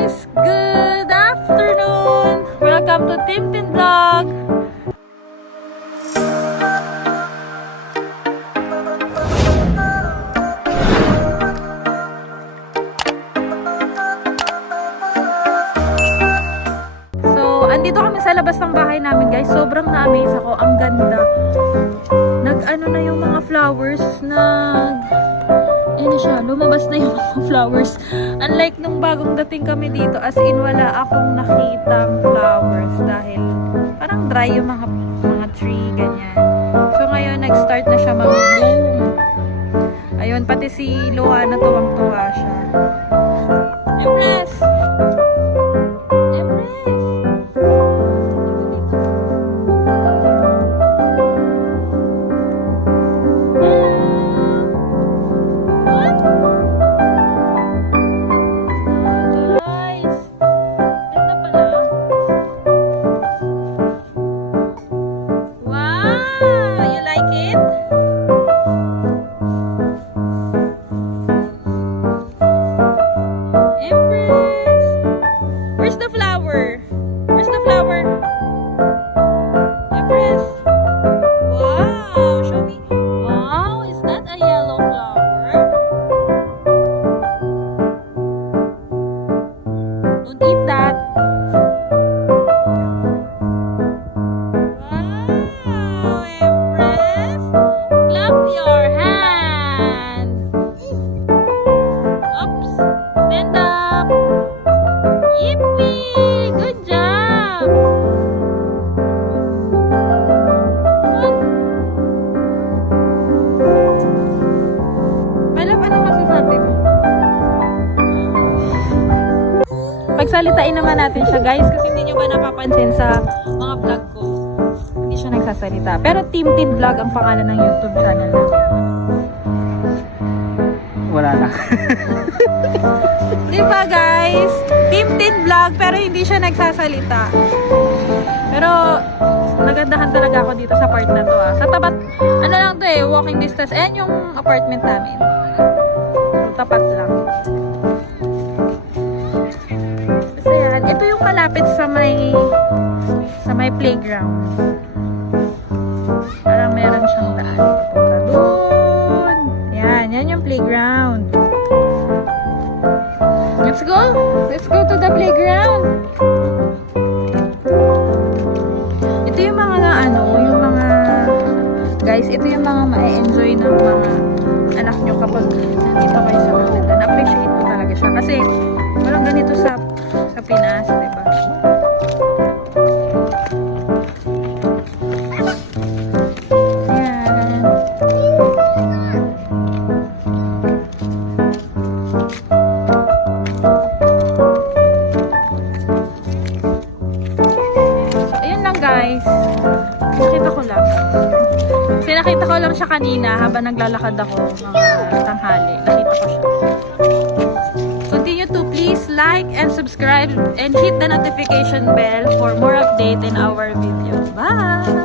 guys! Good afternoon! Welcome to Tintin Vlog! So, andito kami sa labas ng bahay namin guys. Sobrang na-amaze ako. Ang ganda. Nag-ano na yung mga flowers. Ano siya, lumabas na yung mga flowers. Unlike nung bagong dating kami dito, as in wala akong nakitang flowers dahil parang dry yung mga tree, ganyan. So ngayon, nag-start na siya mag-bloom. Ayun, pati si Luana tuwang-tuwa siya. Empress! Pagsalitain naman natin siya guys kasi hindi nyo ba napapansin sa mga vlog ko, hindi siya nagsasalita. Pero Tintin Vlog ang pangalan ng YouTube channel natin. Wala na. Diba guys? Tintin Vlog pero hindi siya nagsasalita. Pero nagandahan talaga ako dito sa part na to Sa tapat, ano lang to walking distance. Ayan yung apartment namin. Tapat lang. Ito yung malapit sa may playground. Parang meron siyang daan. Doon. Yan yung playground. Let's go. Let's go to the playground. Ito yung mga guys, ito yung mga ma-enjoy ng mga anak nyo kapag nandito kayo sa kanila. Na-appreciate ko talaga siya. Kasi parang ganito sa Pinas, diba? Ayan. So, ayun lang guys. Nakita ko lang siya kanina habang naglalakad ako mga tanghali. Nakita ko siya. Continue to please like and subscribe and hit the notification bell for more update in our video. Bye!